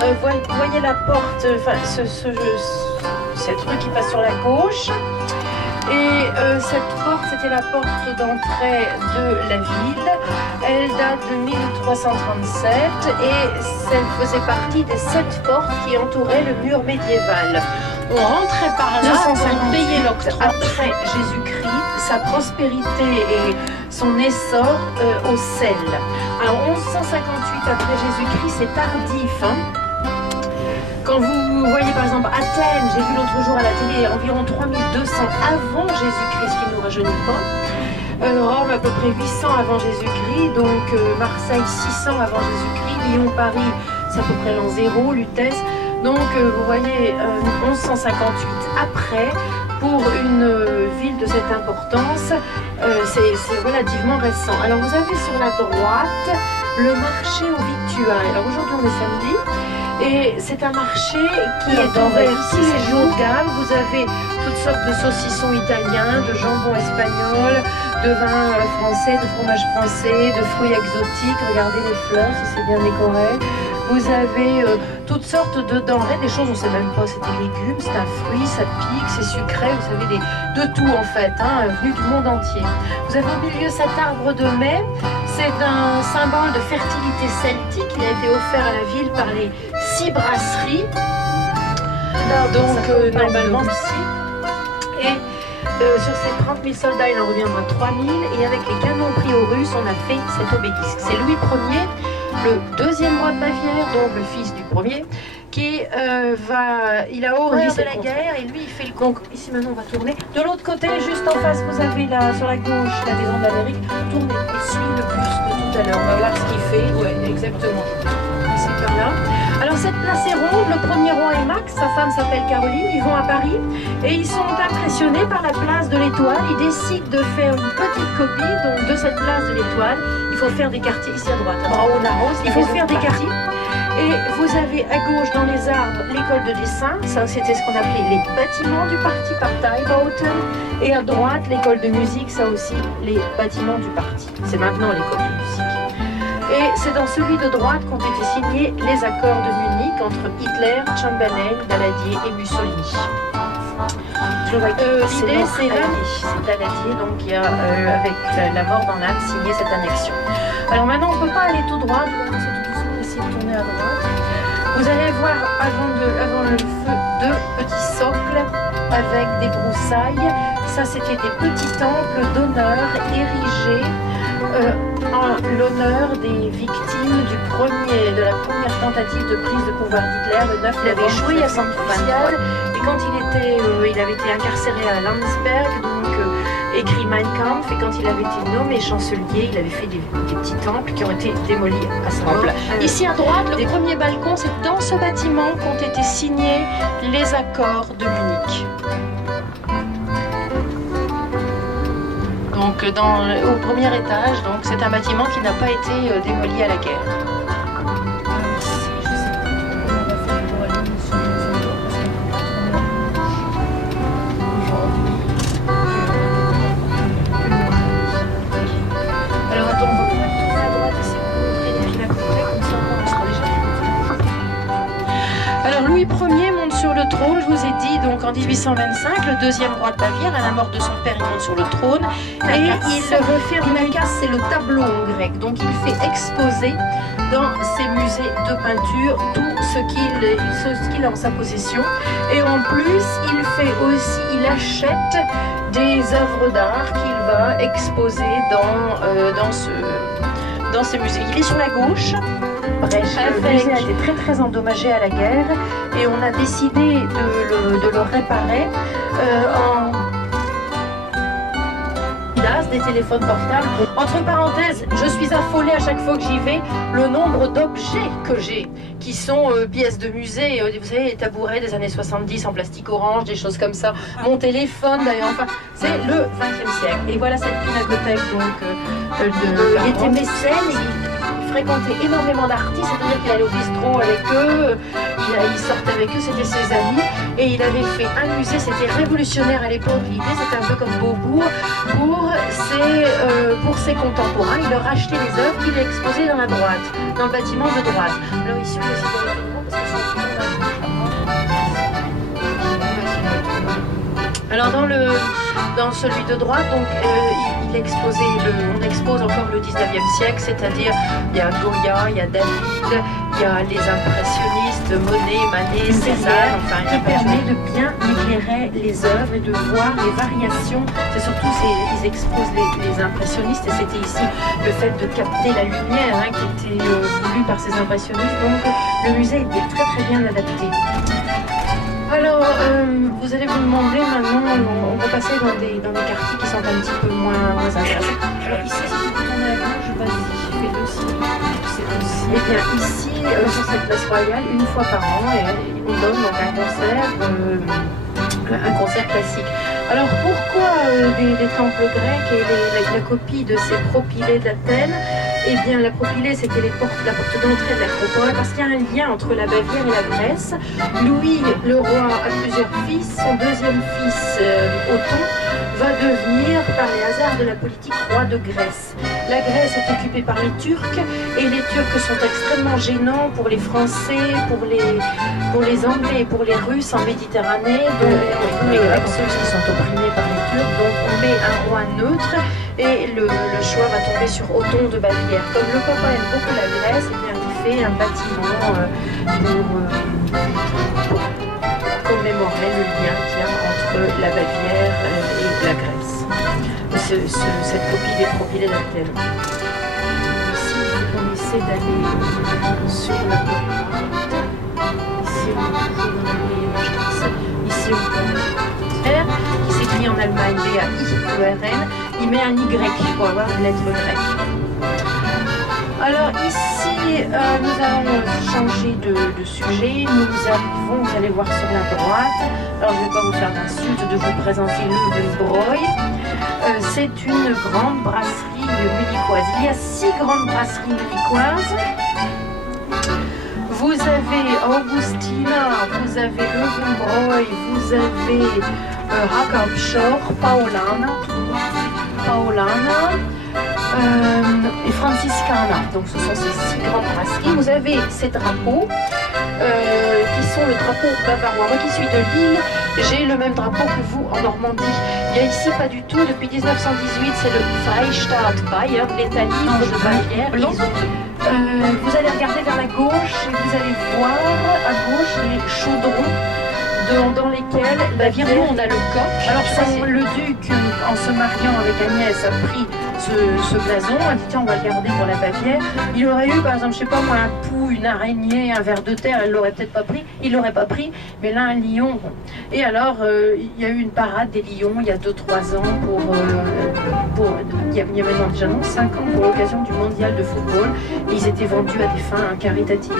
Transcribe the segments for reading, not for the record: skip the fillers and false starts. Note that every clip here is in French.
Vous voyez la porte, enfin cette rue qui passe sur la gauche. Et cette porte, c'était la porte d'entrée de la ville. Elle date de 1337 et elle faisait partie des 7 portes qui entouraient le mur médiéval. On rentrait par là pour payer l'octroi. Après Jésus-Christ, sa prospérité et son essor au sel. Alors 1158 après Jésus-Christ, c'est tardif. Hein. Quand vous voyez par exemple Athènes, j'ai vu l'autre jour à la télé, environ 3200 avant Jésus-Christ, qui ne nous rajeunit pas. Rome à peu près 800 avant Jésus-Christ, donc Marseille 600 avant Jésus-Christ, Lyon, Paris, c'est à peu près l'an 0, Lutèce. Donc vous voyez 1158 après, pour une ville de cette importance, c'est relativement récent. Alors vous avez sur la droite le marché aux victuailles. Alors aujourd'hui on est samedi. Et c'est un marché qui est ouvert tous les jours de gamme. Vous avez toutes sortes de saucissons italiens, de jambon espagnol, de vin français, de fromage français, de fruits exotiques. Regardez les fleurs, si c'est bien décoré. Vous avez toutes sortes de denrées, des choses on ne sait même pas, c'est des légumes, c'est un fruit, ça pique, c'est sucré, vous savez, de tout en fait, hein, venu du monde entier. Vous avez au milieu cet arbre de mai, c'est un symbole de fertilité celtique, il a été offert à la ville par les 6 brasseries, donc normalement ici. Et sur ces 30 000 soldats, il en reviendra 3 000, et avec les canons pris aux Russes, on a fait cet obélisque. C'est Louis Ier, le deuxième roi de Bavière, donc le fils du premier, qui il a horreur de la guerre, et lui il fait le concours. Ici maintenant on va tourner. De l'autre côté, juste en face, vous avez là, sur la gauche, la maison d'Amérique. Tournez, et suit le bus de tout à l'heure. On va voir ce qu'il fait. Ouais, exactement. Ici par là. Alors cette place est ronde, le premier roi est Max, sa femme s'appelle Caroline, ils vont à Paris et ils sont impressionnés par la place de l'Étoile. Ils décident de faire une petite copie donc de cette place de l'Étoile. Il faut faire des quartiers, ici à droite, il faut faire des quartiers. Et vous avez à gauche dans les arbres l'école de dessin, ça c'était ce qu'on appelait les bâtiments du parti, Parteibauten, et à droite l'école de musique, ça aussi les bâtiments du parti. C'est maintenant l'école de musique. Et c'est dans celui de droite qu'ont été signés les accords de Munich entre Hitler, Chamberlain, Daladier et Mussolini. L'idée c'est Daladier donc qui a avec la mort dans l'âme signé cette annexion. Alors maintenant on ne peut pas aller tout droit, on va essayer tout doucement d'essayer de tourner à droite. Vous allez voir avant le feu 2 petits socles avec des broussailles. Ça c'était des petits temples d'honneur érigés en l'honneur des victimes de la première tentative de prise de pouvoir d'Hitler. Le 9 il avait échoué à Sainte-Luciade et quand il avait été incarcéré à Landsberg, donc écrit Mein Kampf, et quand il avait été nommé chancelier, il avait fait des petits temples qui ont été démolis à sa mort. Ici à droite, le premier balcon, c'est dans ce bâtiment qu'ont été signés les accords de Munich. Donc au premier étage, donc c'est un bâtiment qui n'a pas été démoli à la guerre. Alors attends, on va quand même tourner à droite ici pour montrer les villes à côté, comme ça on sera déjà. Alors Louis Ier monte sur le trône, je vous ai dit, donc en 1825, le deuxième roi de Bavière, à la mort de son père, il monte sur le trône et il veut faire Inakas, c'est le tableau en grec, donc il fait exposer dans ses musées de peinture tout ce qu'il a en sa possession, et en plus il achète des œuvres d'art qu'il va exposer dans ses musées. Il est sur la gauche. Bref, le musée a été très très endommagé à la guerre et on a décidé de le réparer en des téléphones portables. Entre parenthèses, je suis affolée à chaque fois que j'y vais, le nombre d'objets que j'ai, qui sont pièces de musée, vous savez, les tabourets des années 70 en plastique orange, des choses comme ça, mon téléphone d'ailleurs, enfin, c'est le XXe siècle. Et voilà cette pinacothèque, donc, il était mécène, il fréquentait énormément d'artistes, c'est-à-dire qu'il allait au bistrot avec eux, il sortait avec eux, c'était ses amis, et il avait fait un musée, c'était révolutionnaire à l'époque, l'idée c'était un peu comme Beaubourg, pour ses contemporains, il leur achetait les œuvres qu'il exposait dans la droite, dans le bâtiment de droite. Alors ici on essaie de Alors dans celui de droite, donc, on expose encore le 19e siècle, c'est-à-dire il y a Goya, il y a David, il y a les impressionnistes, Monet, Manet, Cézanne, enfin, qui permet de bien éclairer les œuvres et de voir les variations. C'est surtout, ils exposent les impressionnistes, et c'était ici le fait de capter la lumière qui était voulu par ces impressionnistes. Donc le musée était très très bien adapté. Alors, vous allez vous demander maintenant, on va passer dans des quartiers qui sont un petit peu moins intéressants. Alors ici, si vous tournez à gauche, vas-y, fais-le aussi. Eh bien ici, sur cette place royale, une fois par an, on donne donc un concert classique. Alors pourquoi des temples grecs et la copie de ces propylées d'Athènes? Eh bien, la propylée, c'était la porte d'entrée de l'acropole, parce qu'il y a un lien entre la Bavière et la Grèce. Louis, le roi, a plusieurs fils. Son deuxième fils, Othon, va devenir, par les hasards de la politique, roi de Grèce. La Grèce est occupée par les Turcs, et les Turcs sont extrêmement gênants pour les Français, pour les Anglais et pour les Russes en Méditerranée, donc les Grecs, ceux qui sont opprimés par les Turcs. Donc on met un roi neutre, et le choix va tomber sur Othon de Bavière. Comme le papa aime beaucoup la Grèce, il fait un bâtiment pour commémorer le lien qu'il y a entre la Bavière et la Grèce. Cette copie des propylées d'Athènes. Ici, on essaie d'aller sur la droite. Ici, on est toujours dans le Moyen Âge. Ici, on peut R qui s'écrit en Allemagne BAI-ERN. Il met un Y pour avoir une lettre grecque. Alors ici, nous allons changer de sujet. Nous arrivons, vous allez voir sur la droite. Alors je ne vais pas vous faire d'insulte de vous présenter Löwenbräu. C'est une grande brasserie munichoise. Il y a 6 grandes brasseries munichoises. Vous avez Augustina, vous avez Löwenbräu, vous avez Rakarpschor, Paulana et Franciscana. Donc ce sont ces 6 grandes brasseries. Vous avez ces drapeaux qui sont le drapeau bavarois. Moi qui suis de Lille, j'ai le même drapeau que vous en Normandie. Il n'y a ici pas du tout, depuis 1918, c'est le Freistaat Bayern, l'État libre de Bavière. Vous allez regarder vers la gauche et vous allez voir à gauche les chaudrons dans lesquels Bavière, nous on a le coq. Alors le duc, en se mariant avec Agnès, a pris ce blason, a dit tiens on va le garder pour la Bavière. Il aurait eu par exemple, je sais pas moi, un pou, une araignée, un ver de terre, elle l'aurait peut-être pas pris, il l'aurait pas pris, mais là un lion. Et alors il y a eu une parade des lions il y a 2-3 ans il y a maintenant déjà 5 ans pour l'occasion du mondial de football, et ils étaient vendus à des fins caritatives.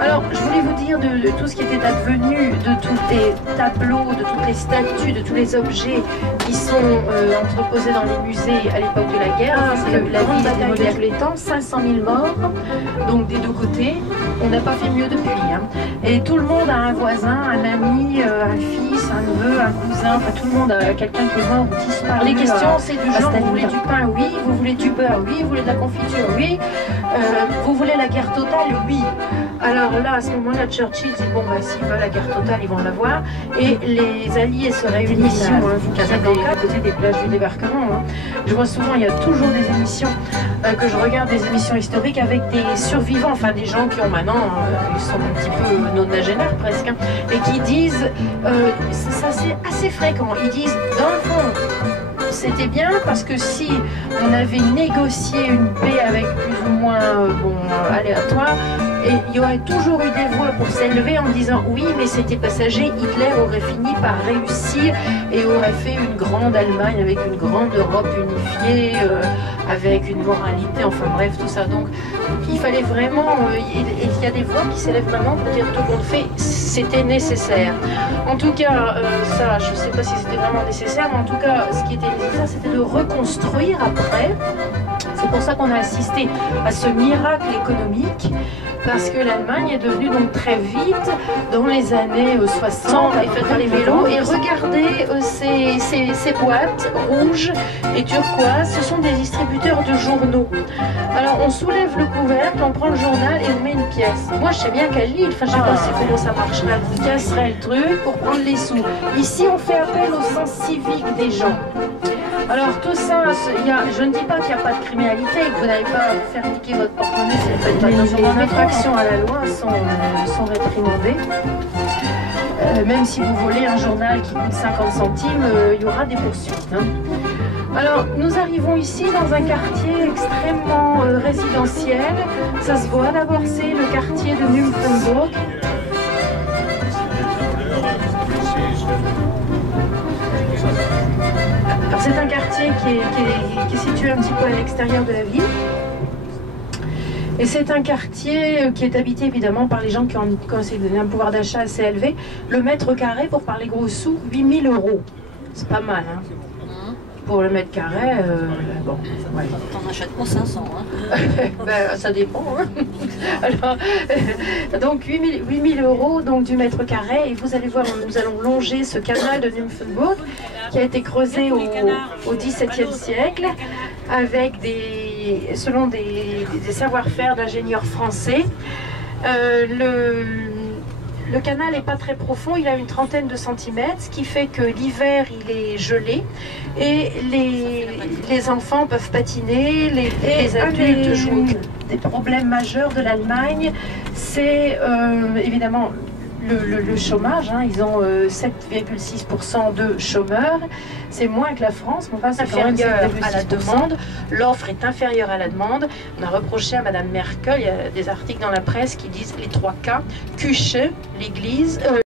Alors je voulais vous dire de tout ce qui était advenu, de tous les tableaux, de toutes les statues, de tous les objets qui sont entreposés dans les musées à l'époque de la guerre. C'est la grande bataille de tous les temps, 500 000 morts, donc des deux côtés. On n'a pas fait mieux depuis. Et tout le monde a un voisin, un ami, un fils, un neveu, un cousin, enfin tout le monde a quelqu'un qui est mort ou disparu. Les questions c'est du genre, vous voulez du pain? Oui. Vous voulez du beurre? Oui. Vous voulez de la confiture? Oui. Vous voulez la guerre totale? Oui. Alors là, à ce moment-là, Churchill dit bon bah s'ils veulent la guerre totale, ils vont l'avoir. Et les Alliés se réunissent à Casablanca, à côté des plages du débarquement. Je vois souvent, il y a toujours des émissions que je regarde, des émissions historiques avec des survivants, enfin des gens qui ont maintenant, ils sont un petit peu nonagénaires presque, et qui disent, ça c'est assez fréquent, ils disent dans le fond, c'était bien parce que si on avait négocié une paix avec plus ou moins aléatoire, et il y aurait toujours eu des voix pour s'élever en disant oui mais c'était passager, Hitler aurait fini par réussir et aurait fait une grande Allemagne avec une grande Europe unifiée, avec une moralité, enfin bref tout ça. Donc il fallait vraiment, il y a des voix qui s'élèvent maintenant pour dire tout compte fait, c'était nécessaire. En tout cas, ça je ne sais pas si c'était vraiment nécessaire, mais en tout cas ce qui était nécessaire c'était de reconstruire après. C'est pour ça qu'on a assisté à ce miracle économique parce que l'Allemagne est devenue donc très vite, dans les années 60, et faire les vélos. Et regardez ces boîtes rouges et turquoises, ce sont des distributeurs de journaux. Alors on soulève le couvercle, on prend le journal et on met une pièce. Moi je sais bien qu'à Lille, enfin je sais pas comment ça marcherait, on casserait le truc pour prendre les sous. Ici on fait appel au sens civique des gens. Alors tout ça, je ne dis pas qu'il n'y a pas de criminalité, que vous n'allez pas faire piquer votre porte-monnaie, les infractions à la loi sont réprimandées. Même si vous volez un journal qui coûte 50 centimes, il y aura des poursuites. Hein. Alors nous arrivons ici dans un quartier extrêmement résidentiel. Ça se voit d'abord, c'est le quartier de Nymphenburg. C'est un quartier qui est situé un petit peu à l'extérieur de la ville. Et c'est un quartier qui est habité évidemment par les gens qui ont un pouvoir d'achat assez élevé. Le mètre carré, pour parler gros sous, 8 000 €. C'est pas mal, hein. Pour le mètre carré, bon, ouais. T'en achètes pour 500, hein. Ben, ça dépend, hein. Alors, donc 8 000 € donc, du mètre carré, et vous allez voir, nous allons longer ce canal de Nymphenburg qui a été creusé au XVIIe siècle avec selon des savoir-faire d'ingénieurs français. Le canal n'est pas très profond, il a une trentaine de centimètres, ce qui fait que l'hiver il est gelé et les enfants peuvent patiner, les adultes jouent. Des problèmes majeurs de l'Allemagne, c'est évidemment le chômage, hein. Ils ont 7,6% de chômeurs, c'est moins que la France, mais c'est inférieur à la demande. L'offre est inférieure à la demande. On a reproché à Madame Merkel, il y a des articles dans la presse qui disent les 3 K, Küche, l'église,